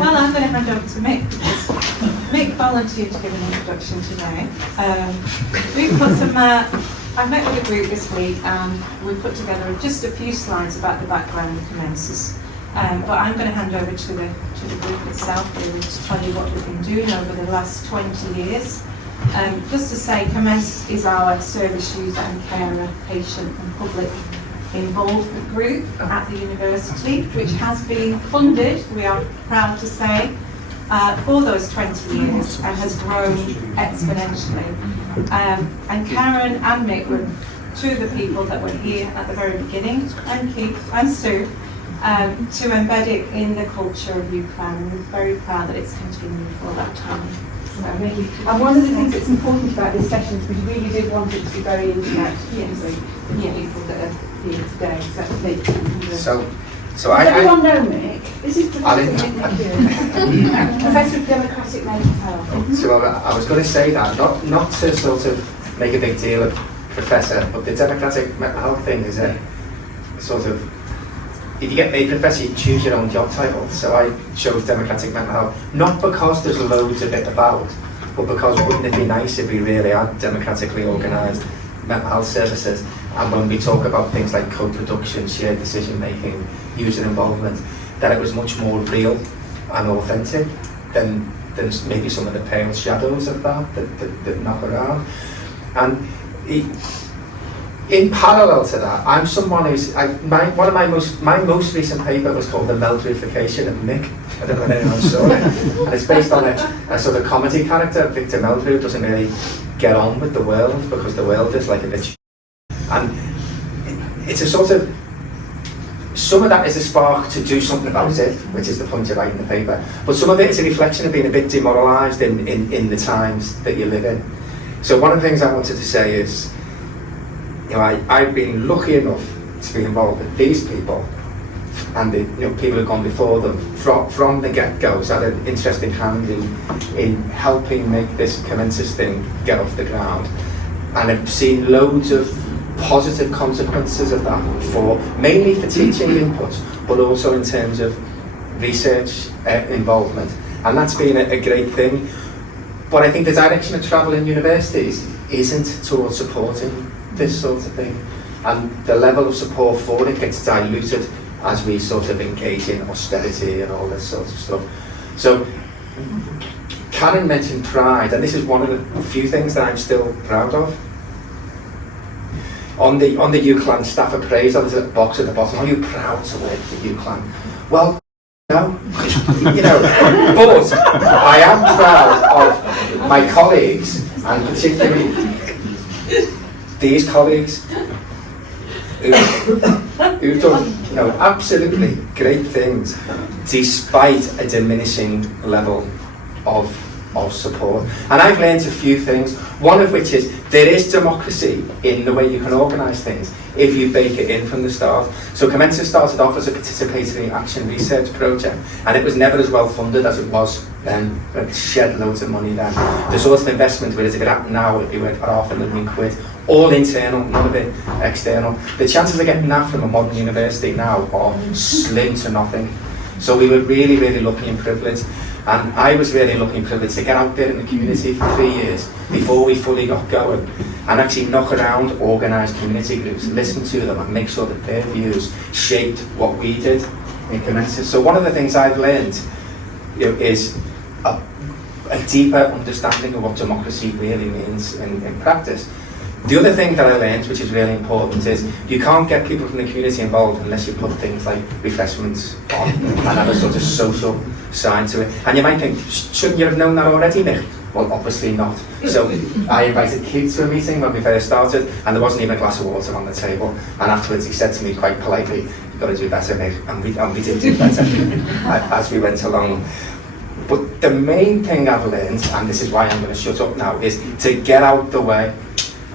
Well, I'm going to hand over to Mick, because Mick volunteered to give an introduction today. We've put some, I met with a group this week and we put together just a few slides about the background of Comensus. But I'm going to hand over to the group itself really to tell you what we've been doing over the last 20 years. Just to say, Comensus is our service user and carer, patient and public involvement group at the university, which has been funded, we are proud to say, for those 20 years and has grown exponentially. And Karen and Mick were two of the people that were here at the very beginning, and Keith and Sue, to embed it in the culture of UCLan, and we're very proud that it's continued for that time. And one of the things that's important about this session is we really did want it to be very intimate, with the people that are here today. So does I everyone know Mick? This is Professor Mick, Professor of Democratic Mental Health. So I was going to say that, not to sort of make a big deal of Professor, but the Democratic Mental Health thing is a sort of, if you get made Professor, you choose your own job title. So I chose Democratic Mental Health, not because there's loads of it about, but because wouldn't it be nice if we really had democratically organised mental health services, and when we talk about things like co-production, shared decision making, user involvement, that it was much more real and authentic than maybe some of the pale shadows of that knock around. And in parallel to that, I'm someone who's, my most recent paper was called The Meldrewification of Mick. I don't know if anyone saw it. And it's based on a sort of comedy character, Victor Meldrew, who doesn't really get on with the world because the world is like a bit and it's a sort of, some of that is a spark to do something about it, which is the point of writing the paper, but some of it is a reflection of being a bit demoralised in the times that you live in. So one of the things I wanted to say is, you know, I've been lucky enough to be involved with these people and the people who've gone before them from the get-go. So I had an interesting hand in helping make this Comensus thing get off the ground, and I've seen loads of positive consequences of that, mainly for teaching input, but also in terms of research involvement, and that's been a great thing. But I think the direction of travel in universities isn't towards supporting this sort of thing, and the level of support for it gets diluted as we sort of engage in austerity and all this sort of stuff. So Karen mentioned pride, and this is one of the few things that I'm still proud of. On the UCLan staff appraisal, there's a box at the bottom, are you proud to work for UCLan? Well, no, but I am proud of my colleagues, and particularly these colleagues who've done absolutely great things despite a diminishing level of support. And I've learned a few things, one of which is there is democracy in the way you can organise things if you bake it in from the start. So Comensus started off as a participatory action research project, and it was never as well funded as it was then. It shed loads of money then. The sort of investment, whereas if it happened now, it'd be worth £500,000, all internal, none of it external. The chances of getting that from a modern university now are slim to nothing. So we were really, really lucky and privileged. And I was really lucky and privileged to get out there in the community for 3 years before we fully got going, and actually knock around organised community groups, listen to them and make sure that their views shaped what we did in Comensus. So one of the things I've learned is a deeper understanding of what democracy really means in practice. The other thing that I learned, which is really important, is you can't get people from the community involved unless you put things like refreshments on and have a sort of social side to it. And you might think, shouldn't you have known that already, Nick? Well, obviously not. So I invited kids to a meeting when we first started, and there wasn't even a glass of water on the table. And afterwards he said to me quite politely, you've got to do better, Nick. And we did do better as we went along. But the main thing I've learned, and this is why I'm going to shut up now, is to get out the way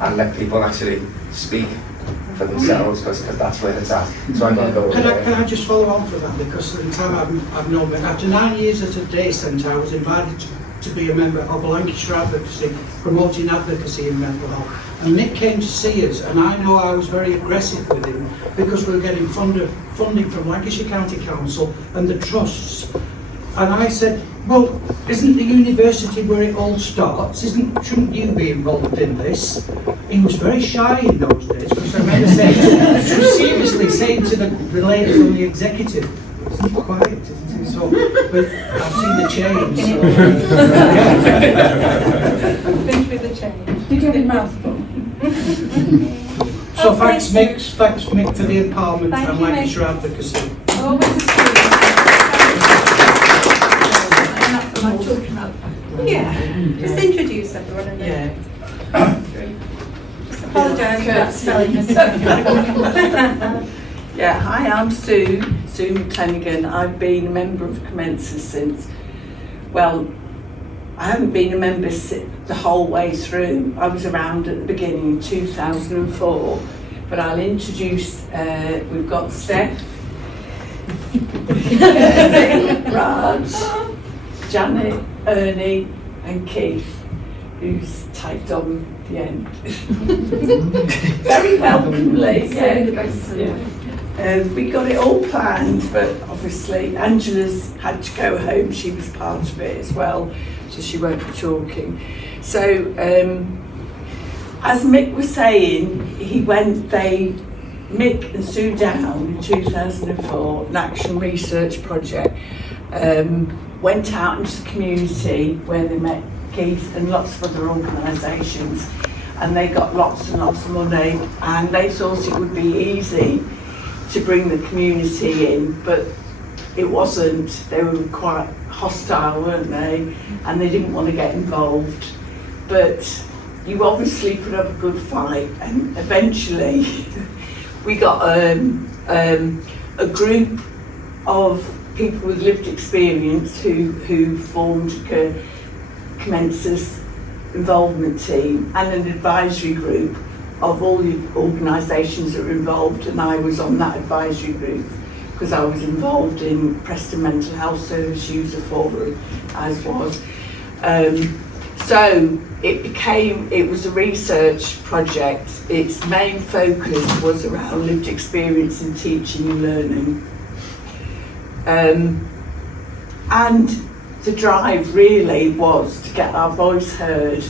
and let people actually speak for themselves, because that's where it's at. So I'm going to go over there. Can I just follow on for that, because at the time I've known, but after 9 years at a day centre, I was invited to be a member of Lancashire Advocacy, promoting advocacy in mental health. And Mick came to see us, and I know I was very aggressive with him because we were getting funding from Lancashire County Council and the trusts And I said, well, isn't the university where it all starts? Shouldn't you be involved in this? He was very shy in those days, because I remember seriously saying to the ladies on the executive, it's not quiet, isn't it? So, but I've seen the change. So, Been through the change. Did you have your mouthful? So thanks Mick for the empowerment Thank and you, Lancashire advocacy. Always a school. And that's what I'm talking about. Yeah, just introduce everyone and then. Just apologise for that spelling mistake. Yeah, hi, I'm Sue Mckeown. I've been a member of Comensus since, well, I haven't been a member the whole way through. I was around at the beginning in 2004, but I'll introduce, we've got Steph, Raj, Janet, Ernie and Keith, who's typed on the end. Very welcomely, yeah. We got it all planned, but obviously Angela's had to go home. She was part of it as well, so she won't be talking. So, as Mick was saying, Mick and Sue Down in 2004, an action research project, went out into the community where they met Keith and lots of other organisations, and they got lots and lots of money, and they thought it would be easy to bring the community in, but it wasn't. They were quite hostile, weren't they? And they didn't want to get involved. But you obviously put up a good fight, and eventually we got a group of people with lived experience who formed a Comensus involvement team and an advisory group of all the organisations that were involved, and I was on that advisory group because I was involved in Preston Mental Health Service User Forum, as was. So it was a research project. Its main focus was around lived experience in teaching and learning. And the drive really was to get our voice heard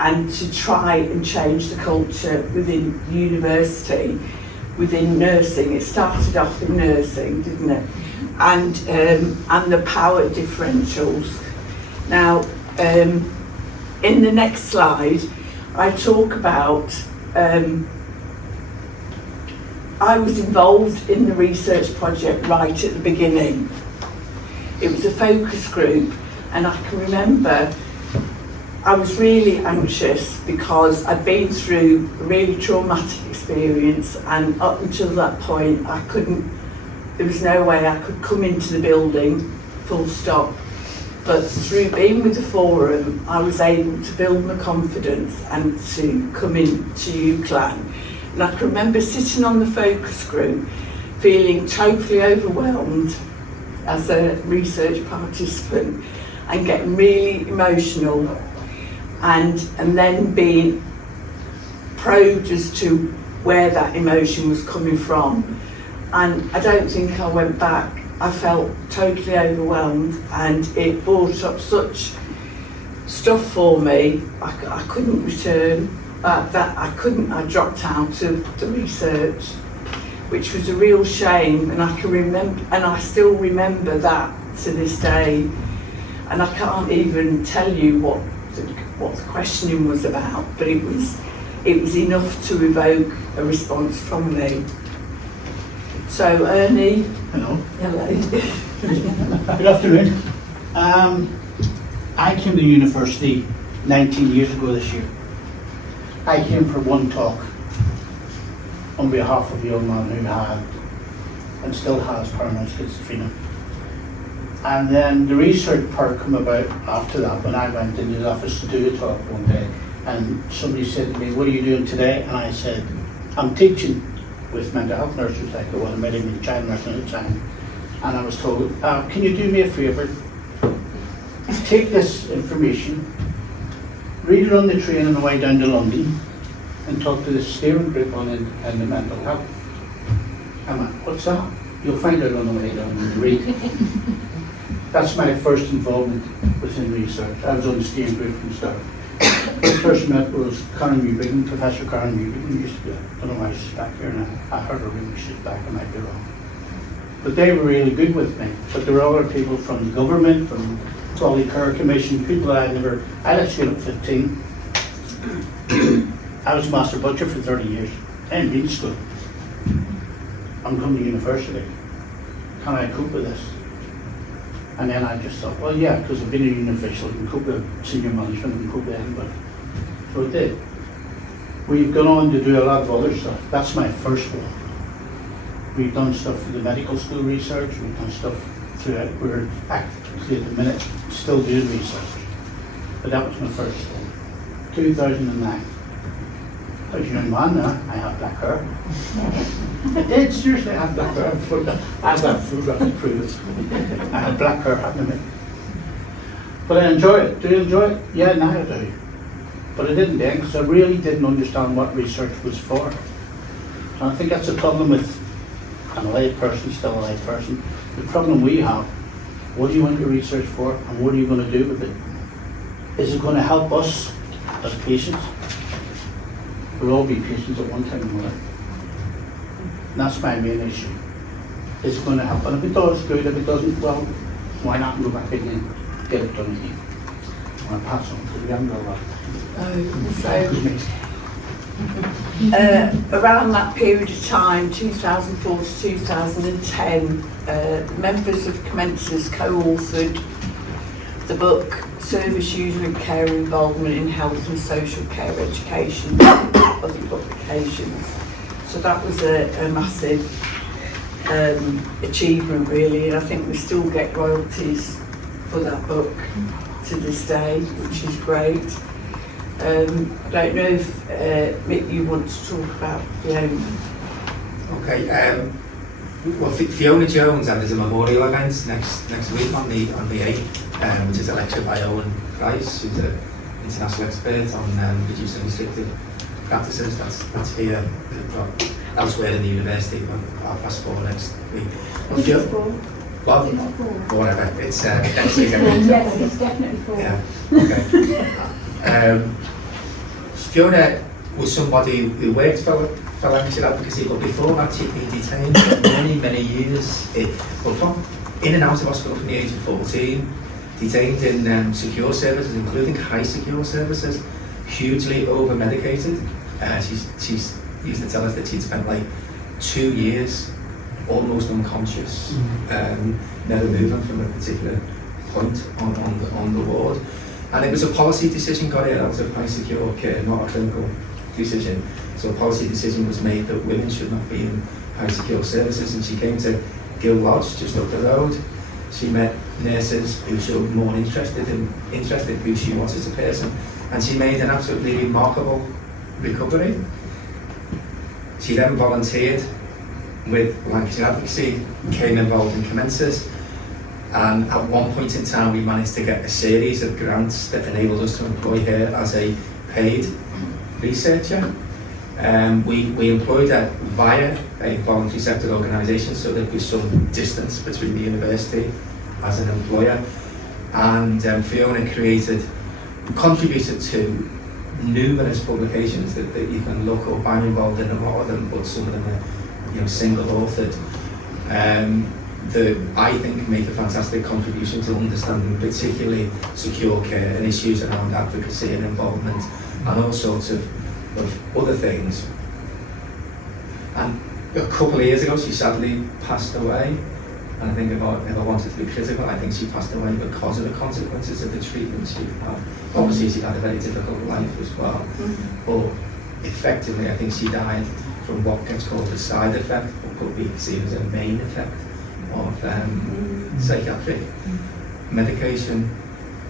and to try and change the culture within the university, within nursing. It started off in nursing, didn't it? And the power differentials. Now, in the next slide, I talk about, I was involved in the research project right at the beginning. It was a focus group, and I can remember I was really anxious because I'd been through a really traumatic experience, and up until that point there was no way I could come into the building, full stop. But through being with the forum, I was able to build my confidence and to come into UCLan. And I can remember sitting on the focus group, feeling totally overwhelmed as a research participant and getting really emotional, and then being probed as to where that emotion was coming from. And I don't think I went back. I felt totally overwhelmed, and it brought up such stuff for me. I couldn't return. I dropped out of the research, which was a real shame. And I can remember, and I still remember that to this day. And I can't even tell you what the questioning was about, but it was enough to evoke a response from me. So Ernie. Hello. Hello. Good afternoon. I came to university 19 years ago this year. I came for one talk on behalf of a young man who had and still has paranoid schizophrenia. And then the research part came about after that, when I went into his office to do a talk one day, and somebody said to me, "What are you doing today?" And I said, "I'm teaching with mental health nurses, like the one I met him in child nursing at the time." And I was told, "Can you do me a favour? Take this information, read it on the train on the way down to London, and talk to the steering group on the mental health." I went, "What's that?" "You'll find out on the way down and read." That's my first involvement within research. I was on the steering group from the start. The first met was Garner, Professor Garner. Used to be, I don't know why she's back here now. I heard her ring, she's back, I might be wrong. But they were really good with me. But there were other people from the government, from the Quality Care Commission, people that I left school at 15. I was master butcher for 30 years. I didn't need school. I'm going to university. Can I cope with this? And then I just thought, well, yeah, because I've been a union official, I can cope with senior management, I can cope with anybody. So I did. We've gone on to do a lot of other stuff. That's my first one. We've done stuff for the medical school research, we've done stuff throughout, we're actually at the minute still doing research. But that was my first one. 2009. I was a young man now, I had black hair. I did, seriously, I had black hair. I have that photograph to prove it. I had black hair happening. But I enjoy it. Do you enjoy it? Yeah, now I do. But I didn't then, because I really didn't understand what research was for. And I think that's a problem with, I'm a lay person, still a lay person. The problem we have, what do you want your research for, and what are you going to do with it? Is it going to help us as patients? We'll all be patients at one time or another. And that's my main issue. Is it going to help? And if it does, good. If it doesn't, well, why not go back in and get it done again? I want to pass on to the younger lot. Around that period of time, 2004 to 2010, members of Comensus co-authored the book Service User and Care Involvement in Health and Social Care Education, other publications. So that was a massive achievement really, and I think we still get royalties for that book to this day, which is great. I don't know if Mick, you want to talk about Fiona. Okay. Well, Fiona Jones, and there's a memorial event next week on the 8th, which is a lecture by Owen Price, who's an international expert on reducing restrictive practices. That's here, well, elsewhere in the university, at 4:30 next week. Well, whatever. It's next week. Yes, it's definitely 4. Yeah. Okay. Fiona was somebody who worked for Lancashire Advocacy, but before that she'd been detained for many years. In and out of hospital from the age of 14, detained in secure services, including high secure services, hugely over-medicated. She's used to tell us that she'd spent like 2 years almost unconscious, never moving from a particular point on the ward. And it was a policy decision got her out of high secure care, not a clinical decision. So a policy decision was made that women should not be in high secure services, and she came to Gill Lodge, just up the road. She met nurses who showed more interest in who she was as a person, and she made an absolutely remarkable recovery. She then volunteered with Lancashire Advocacy, became involved in Comensus, and at one point in time we managed to get a series of grants that enabled us to employ her as a paid researcher. We employed her via a voluntary sector organisation, so there was some distance between the university as an employer, and Fiona contributed to numerous publications that you can look up. I'm involved in a lot of them, but some of them are single authored, that I think make a fantastic contribution to understanding particularly secure care and issues around advocacy and involvement and all sorts of other things. And a couple of years ago she sadly passed away, and I think if I wanted to be critical, I think she passed away because of the consequences of the treatment she had. Obviously she had a very difficult life as well, but effectively I think she died from what gets called a side effect, or could be seen as a main effect of psychiatric medication,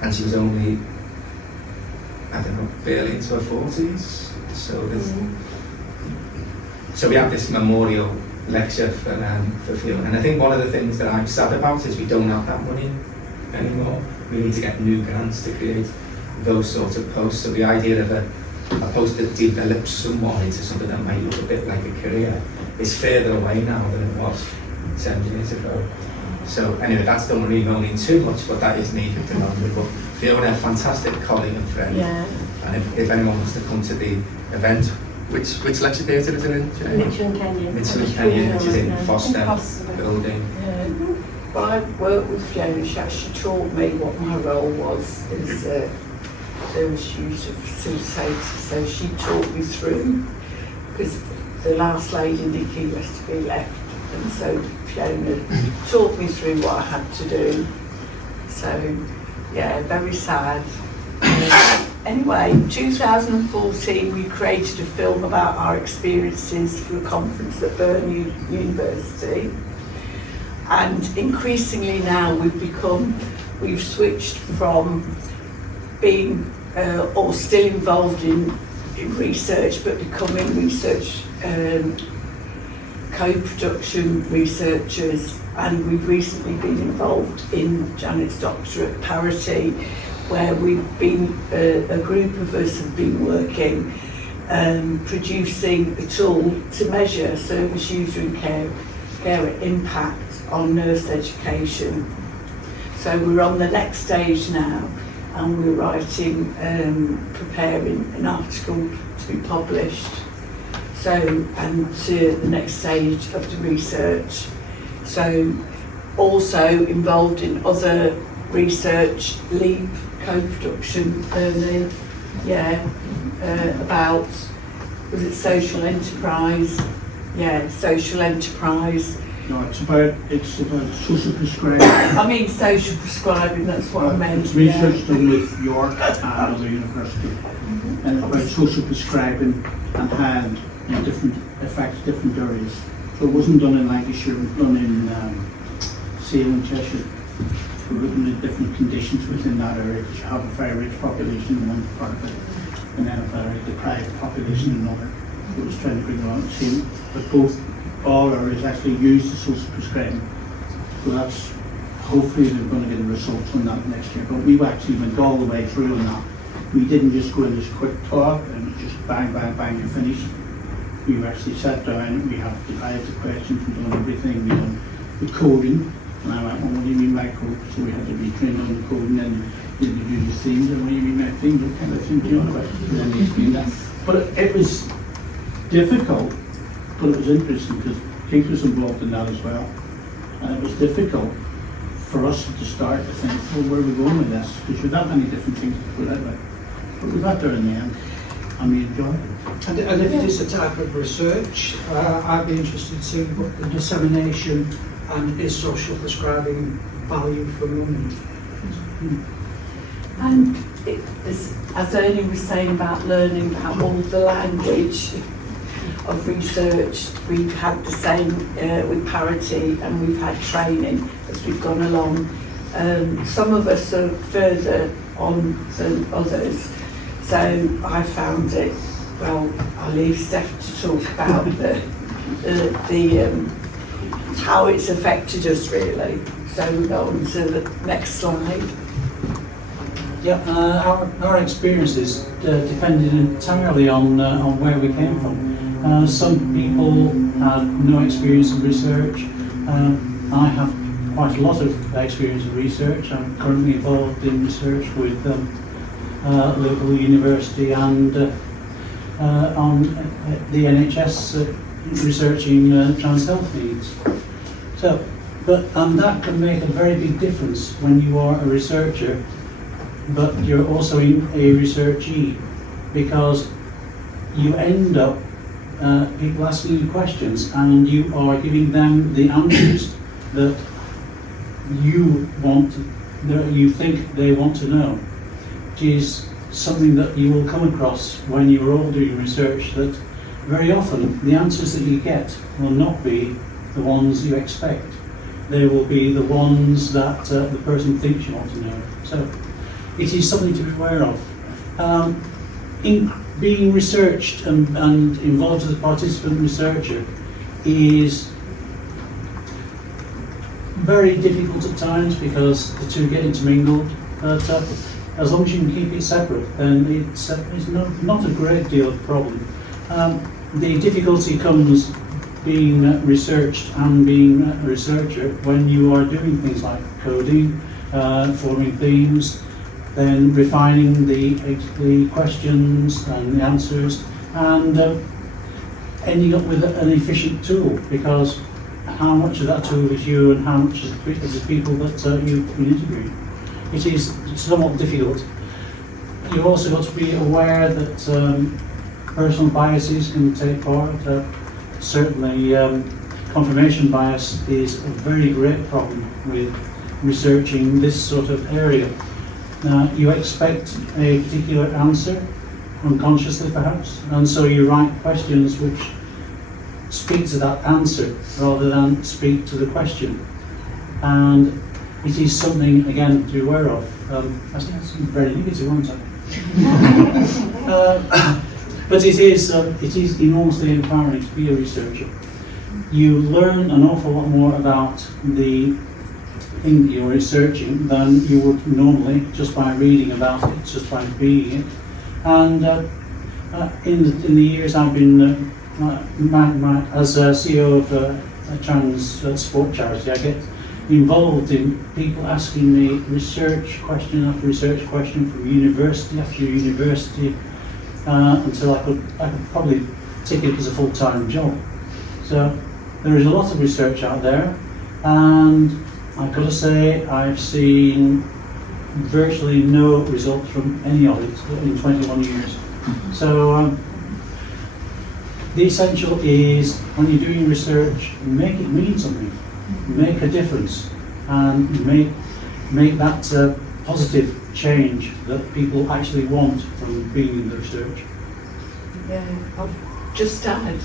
and she was only, I don't know, barely into her 40s. So we have this memorial lecture for Fiona, and I think one of the things that I'm sad about is we don't have that money anymore. We need to get new grants to create those sorts of posts. So the idea of a post that develops someone into something that might look a bit like a career is further away now than it was 10 years ago. So anyway, that's don't really moaning too much, but that is needed to know. But Fiona, a fantastic colleague and friend. Yeah. And if anyone wants to come to the event, which lecture theatre is it in? Mitchell and Kenyon. Mitchell and Kenyon, which is in Foster Foster. building. Yeah. Well, I worked with Fiona. She actually taught me what my role was as service user facilitator. So she taught me through, because the last lady, Nikki, was to be left. And so Fiona taught me through what I had to do. So, yeah, very sad. Anyway, 2014 we created a film about our experiences for a conference at Burnley University. And increasingly now we've switched from being or still involved in research, but becoming research co-production researchers, and we've recently been involved in Janet's doctorate Parity, where we've been, a group of us have been working, producing a tool to measure service user and care impact on nurse education. So we're on the next stage now, and we're writing, preparing an article to be published. So, and to the next stage of the research. So, also involved in other research, LEAP, co-production, learning, about, was it social enterprise? Yeah, social enterprise. No, it's about social prescribing. I mean social prescribing, that's what I meant. It's research done with York and another university. And it's about social prescribing and how different affects different areas. So it wasn't done in Lancashire, it was done in Sale and Cheshire. We're looking at different conditions within that area, because you have a very rich population in one part of it, and then a very deprived population in another. So it was trying to bring around the same, but all areas actually use the social prescribing. So that's, hopefully they're going to get the results on that next year. But we've actually went all the way through on that. We didn't just go in this quick talk and just bang, bang, bang, you're finished. We've actually sat down, we have divided the questions, we've done everything, we've done the coding. And I went, well, what do you mean by code? So we had to be trained on the coding, and then you do the themes, and what do you mean by themes? What kind of thing do you know about? And then they explain that. But it was difficult, but it was interesting, because Kate was involved in that as well. And it was difficult for us to start to think, well, where are we going with this? Because there are that many different things to put out with. But we got there in the end, and we enjoyed it. And if it is a type of research, I'd be interested to see what the dissemination and is social prescribing value for money. And as Ernie was saying about learning about all the language of research, we've had the same with Parity, and we've had training as we've gone along. Some of us are further on than others, so I found it, well, I'll leave Steph to talk about the how it's affected us really. So we go on to the next slide. Yeah, our experiences depended entirely on where we came from. Some people had no experience in research. I have quite a lot of experience in research. I'm currently involved in research with local university and on the NHS researching trans health needs. So, and that can make a very big difference when you are a researcher, but you're also a researchee, because you end up people asking you questions and you are giving them the answers that you think they want to know, which is something that you will come across when you're all doing research, that very often the answers that you get will not be the ones you expect. They will be the ones that the person thinks you want to know. So it is something to be aware of. In being researched and involved as a participant researcher is very difficult at times, because the two get intermingled, but as long as you can keep it separate, then it's not a great deal of problem. The difficulty comes being researched and being a researcher when you are doing things like coding, forming themes, then refining the questions and the answers, and ending up with an efficient tool, because how much of that tool is you and how much is the people that you've been interviewing. It is somewhat difficult. You've also got to be aware that personal biases can take part. Certainly confirmation bias is a very great problem with researching this sort of area. You expect a particular answer, unconsciously perhaps, and so you write questions which speak to that answer rather than speak to the question. And it is something, again, to be aware of. I think that's very negative, wasn't it? But it is enormously empowering to be a researcher. You learn an awful lot more about the thing you're researching than you would normally just by reading about it, just by reading it. And in the years I've been as a CEO of a trans sport charity, I get involved in people asking me research question after research question from university after university until I could probably take it as a full-time job. So there is a lot of research out there, and I've got to say I've seen virtually no results from any of it in 21 years. So the essential is, when you're doing research, make it mean something, make a difference, and make that positive change that people actually want from being in the research. Yeah, I'll just add,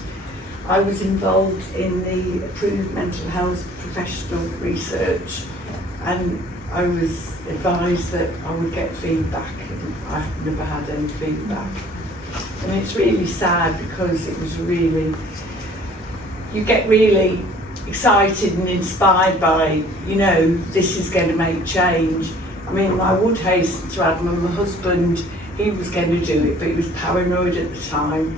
I was involved in the approved mental health professional research, and I was advised that I would get feedback, and I've never had any feedback. And it's really sad, because it was really, you get really excited and inspired by, you know, this is going to make change. I mean, I would hasten to add, my husband, he was going to do it, but he was paranoid at the time,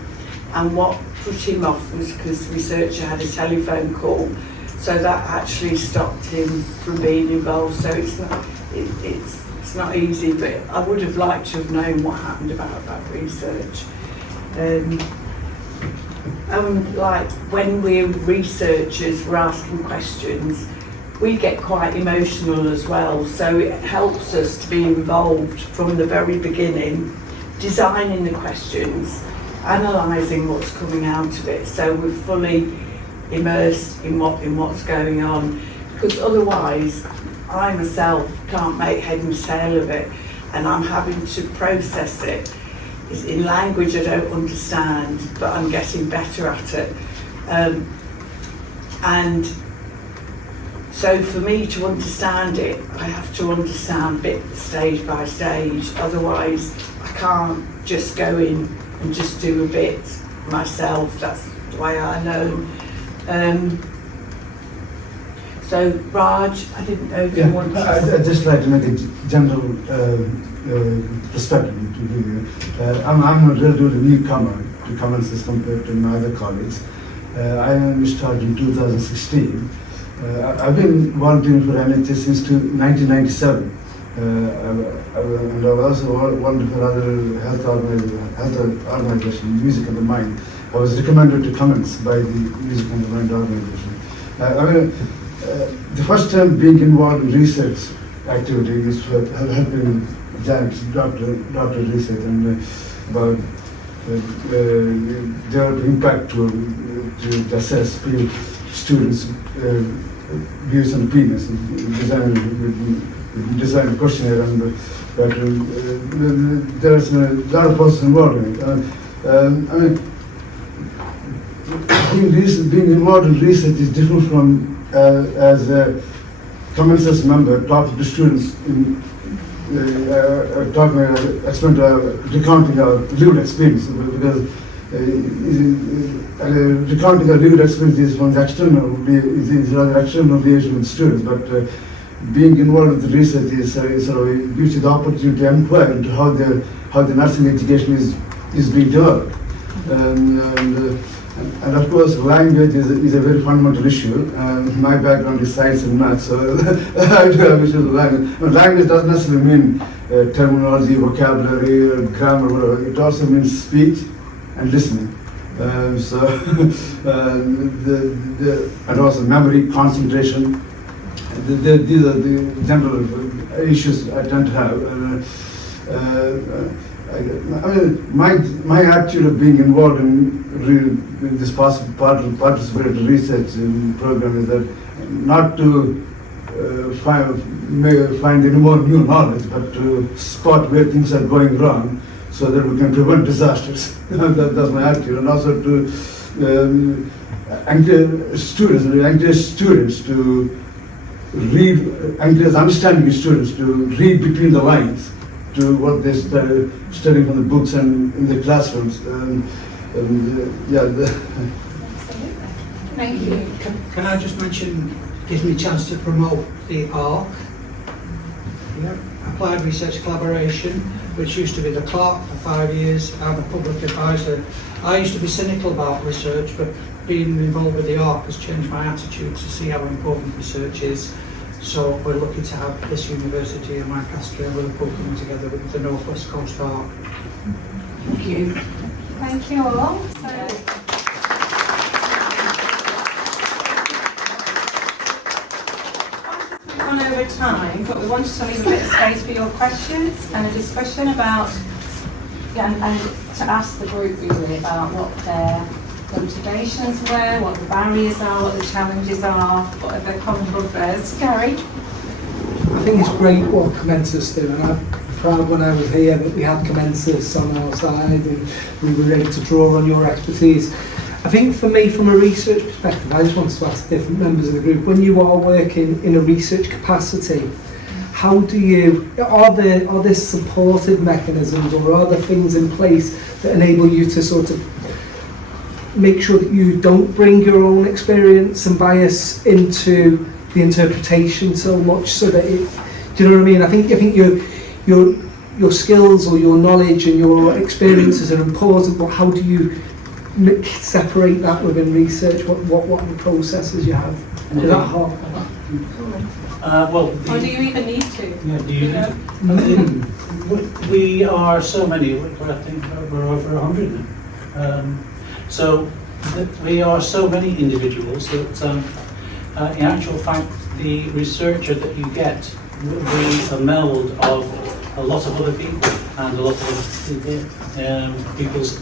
and what put him off was because the researcher had a telephone call, so that actually stopped him from being involved. So it's not easy, but I would have liked to have known what happened about that research. Like when we're researchers, we're asking questions, we get quite emotional as well, so it helps us to be involved from the very beginning, designing the questions, analysing what's coming out of it, so we're fully immersed in what's going on, because otherwise I myself can't make head and tail of it, and I'm having to process it. It's in language I don't understand, but I'm getting better at it. And so for me to understand it, I have to understand bit stage by stage, otherwise I can't just go in and just do a bit myself. That's the way I learn. So Raj, I didn't know if you wanted to... I'd just like to make a general perspective to give you. I'm a relatively newcomer to Comensus compared to my other colleagues. I only started in 2016. I've been volunteering for NHS since 1997. And I've also volunteered for other health organizations, Music and the Mind. I was recommended to Comensus by the Music and the Mind organization. The first time being involved in research activities for helping James, doctor research, and about their impact to assess students' views and opinions. Design a questionnaire, and there's a lot of process involved in it. I mean, being involved in research is different from as a Comensus member talking to students in recounting our lived experience, because recounting our lived experiences from the external is rather external relation with students, but being involved with the research is sort of gives you the opportunity to inquire into how the nursing education is being developed. And And of course, language is a very fundamental issue. My background is science and maths, so I do have issues with language. But language doesn't necessarily mean terminology, vocabulary, or grammar, whatever. It also means speech and listening. And also memory, concentration. These are the general issues I tend to have. I mean, my attitude of being involved in this participated research program is that not to find any more new knowledge, but to spot where things are going wrong, so that we can prevent disasters. That's my attitude, and also to encourage students to read, encourage understanding students to read between the lines to what they studying from the books and in the classrooms. Absolutely. Thank you. Can I just mention, gives me a chance to promote the ARC, Applied Research Collaboration, which used to be the clerk for 5 years. I'm a public advisor. I used to be cynical about research, but being involved with the ARC has changed my attitude to see how important research is. So we're lucky to have this university and Lancaster and Liverpool coming together with the North West Coast ARC. Thank you. Thank you all. We've gone over time, but we wanted to leave a bit of space for your questions and a discussion about, and to ask the group really about what their motivations were, what the barriers are, what the challenges are, what are the common bugbears. Gary? I think it's great what Comensus do, and I'm proud when I was here that we had Comensus on our side and we were able to draw on your expertise. I think for me, from a research perspective, I just wanted to ask different members of the group, when you are working in a research capacity, how do you, are there supportive mechanisms, or are there things in place that enable you to sort of make sure that you don't bring your own experience and bias into the interpretation so much, so that it, do you know what I mean? I think your skills or your knowledge and your experiences are important, but how do you separate that within research? What are the processes you have? Is that hard? Or do you even need to? Yeah, do you need to? We are so many, I think we're over 100 now. So we are so many individuals that in actual fact the researcher that you get will be a meld of a lot of other people and a lot of people's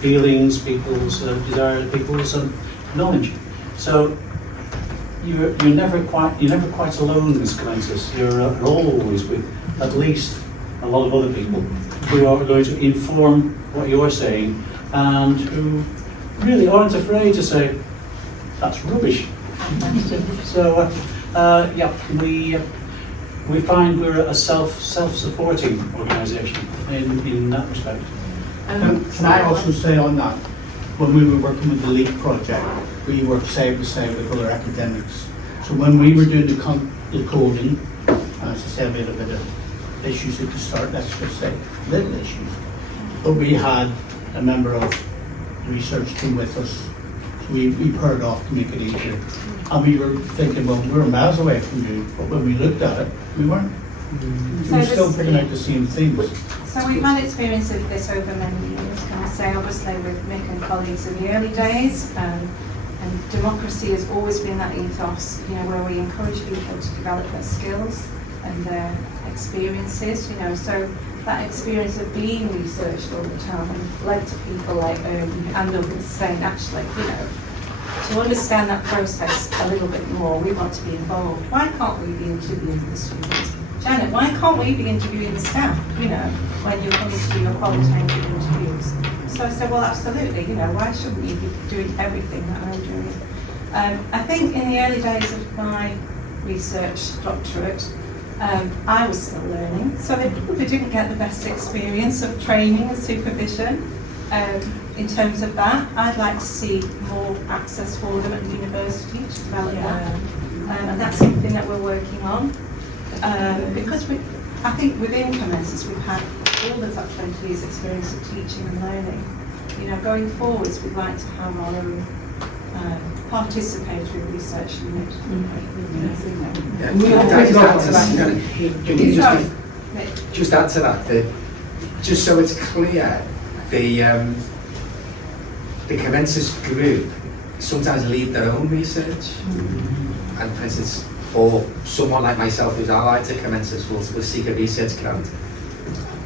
feelings, people's desires, people's knowledge. So you're never quite alone, Ms. Comensus. You're always with at least a lot of other people who are going to inform what you're saying and who really aren't afraid to say that's rubbish. So we find we're a self-supporting organisation in that respect. Can I also say on that, when we were working with the LEAP project, we worked side by side with other academics. So when we were doing the coding, as I said, we had a bit of issues at the start, let's just say, little issues. But we had a member of the research team with us. So we paired off to make it easier. And we were thinking, well, we're miles away from you, but when we looked at it, we weren't. So we're still picking out the same things. So we've had experience of this over many years, can I say, obviously with Mick and colleagues in the early days, and democracy has always been that ethos, where we encourage people to develop their skills and their experiences, so that experience of being researched all the time led to people like and others saying, actually, to understand that process a little bit more, we want to be involved. Why can't we be interviewing the students? Janet, why can't we be interviewing the staff, when you're coming to do your qualitative interviews? So I said, well, absolutely, why shouldn't you be doing everything that I'm doing? I think in the early days of my research doctorate, I was still learning, so they probably didn't get the best experience of training and supervision. In terms of that, I'd like to see more access for them at the university to develop that. And that's something that we're working on. Because I think within Comensus we've had all of that 20 years experience of teaching and learning. you know, going forwards, we'd like to have our own participatory research unit. Yeah. We Can I are just add to pretty that? Can you just add to that? Just so it's clear, the Comensus group sometimes lead their own research, and for instance, or someone like myself who's allied to Comensus will seek a research grant,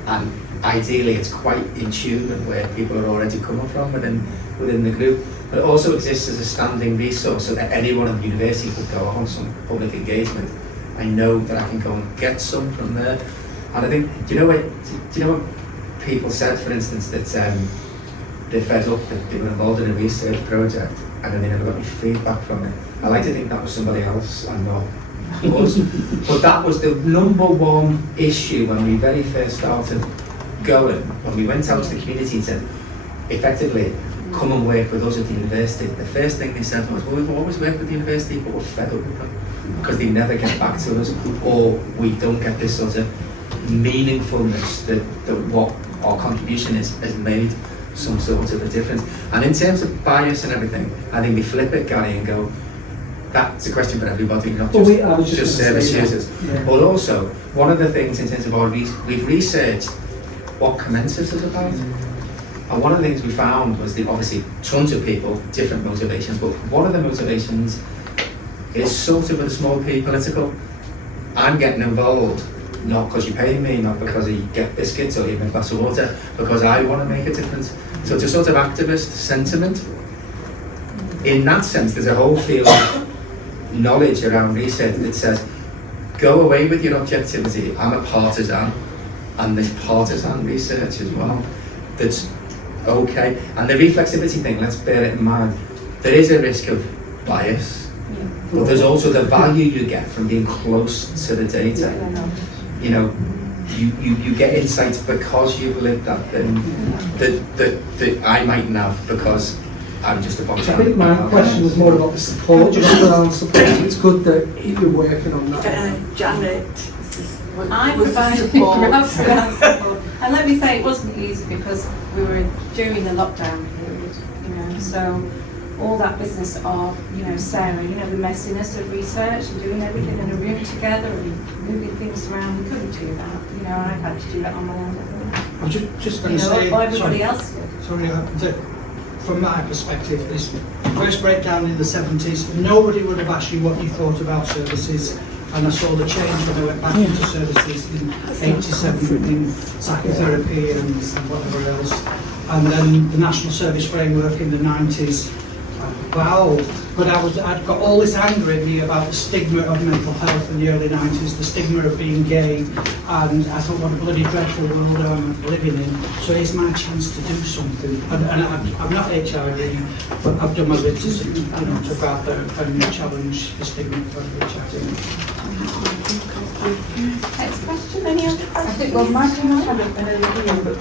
and ideally it's quite in tune with where people are already coming from within the group. But it also exists as a standing resource so that anyone at the university could go on some public engagement. I know that I can go and get some from there. And I think, do you know what people said, for instance, that they're fed up that they were involved in a research project and then they never got any feedback from it. I like to think that was somebody else and not us. But that was the number one issue when we very first started going, when we went out to the community and said, effectively, come and work with us at the university. The first thing they said was, well, we've always worked with the university, but we're fed up with them because they never get back to us, or we don't get this sort of meaningfulness that what our contribution has made some sort of a difference. And in terms of bias and everything, I think we flip it, Gary, and go, that's a question for everybody, not just service users. Yeah. But also, one of the things in terms of our we've researched what Comensus is about. And one of the things we found was that obviously tons of people, different motivations, but one of the motivations is sort of with a small p political. I'm getting involved, not because you're paying me, not because you get biscuits or even a glass of water, because I want to make a difference. So it's a sort of activist sentiment. In that sense, there's a whole field of knowledge around research that says, go away with your objectivity, I'm a partisan, and there's partisan research as well. That's okay. And the reflexivity thing, let's bear it in mind. There is a risk of bias, but there's also the value you get from being close to the data. You know, you get insights because you've lived that thing that I mightn't have because I'm just a box. I think my question was more about the support, around support. It's good that you're working on that. Janet, I provided support. And let me say, it wasn't easy because we were during the lockdown period, you know, so all that business of, you know, Sarah, you know, the messiness of research and doing everything in a room together and moving things around, we couldn't do that. You know, I had to do it on my own. I was just going You to know, say, what everybody else did. sorry, from my perspective, this first breakdown in the 70s, nobody would have asked you what you thought about services. And I saw the change when I went back into services in 87 in psychotherapy and whatever else. And then the National Service Framework in the 90s. Wow. But I'd got all this anger in me about the stigma of mental health in the early 90s, the stigma of being gay. And I thought, what a bloody dreadful world I'm living in. So here's my chance to do something. And I'm not HIV, but I've done my bit to, you know, to go out there and challenge the stigma of HIV. Next question, any other questions? I think, well, Mike and I had an earlier one, but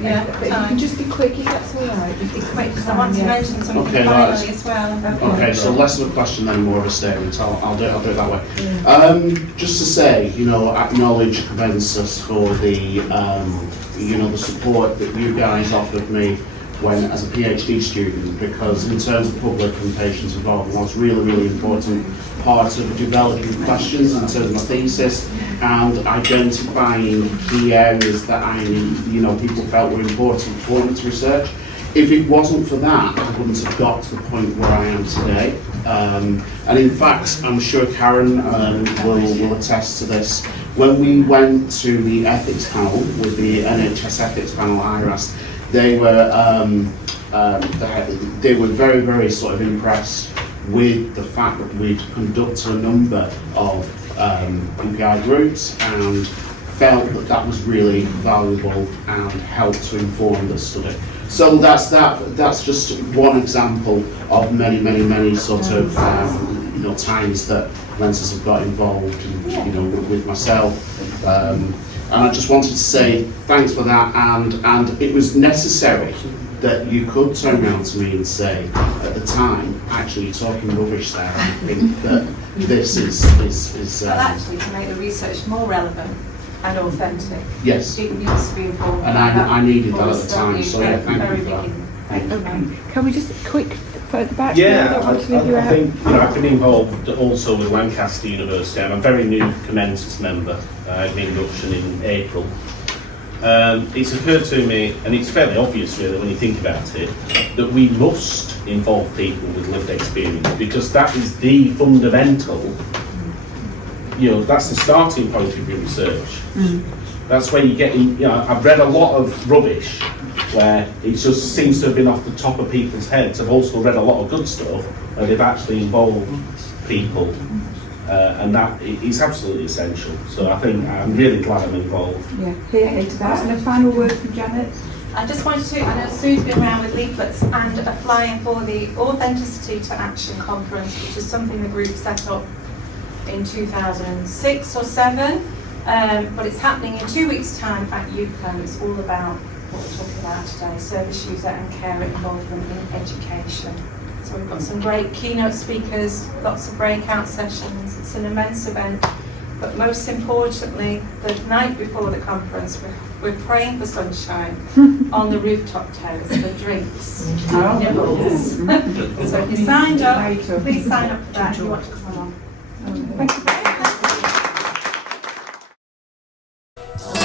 Yeah, you can just be quick if that's all right. Just be quick, because I want to mention something Okay, finally as well. Okay, so less of a question than more of a statement. I'll do it that way. Just to say, you know, acknowledge Comensus for the, you know, the support that you guys offered me when as a PhD student, because in terms of public and patients involvement was really, really important part of developing questions in terms of my thesis and identifying key areas that you know, people felt were important to research. If it wasn't for that, I wouldn't have got to the point where I am today. And in fact, I'm sure Karen will attest to this. When we went to the ethics panel with the NHS ethics panel, IRAS, they were very, very sort of impressed with the fact that we'd conducted a number of MPI groups and felt that that was really valuable and helped to inform the study. So that's just one example of many sort of you know, times that Comensus have got involved and, you know, with myself. And I just wanted to say thanks for that, and it was necessary that you could turn around to me and say, at the time, actually you're talking rubbish there, I think that this is Well, actually, to make the research more relevant, and authentic. Yes. It needs to be informed. And I needed that at the time, so yeah, thank you for that. Thank you, ma'am. Can we just quick further back? Yeah, I don't want to leave you I out. think I've been involved also with Lancaster University. I'm a very new Comensus member. I had my induction in April. It's occurred to me, and it's fairly obvious really when you think about it, that we must involve people with lived experience, because that is the fundamental, that's the starting point of your research. That's where you get in, I've read a lot of rubbish where it just seems to have been off the top of people's heads. I've also read a lot of good stuff where they've actually involved people, and that is absolutely essential. So I think I'm really glad I'm involved. Yeah, here to that. And a final word from Janet. I just wanted to, I know Sue's been around with leaflets and a flyer for the Authenticity to Action Conference, which is something the group set up in 2006 or 7, but it's happening in 2 weeks' time at UCLan. It's all about what we're talking about today, service user and carer involvement in education. So we've got some great keynote speakers, lots of breakout sessions. It's an immense event, but most importantly, the night before the conference, we're praying for sunshine on the rooftop terrace for drinks and nibbles. So if you signed up, please sign up for that if you want to come along. Thank you very much.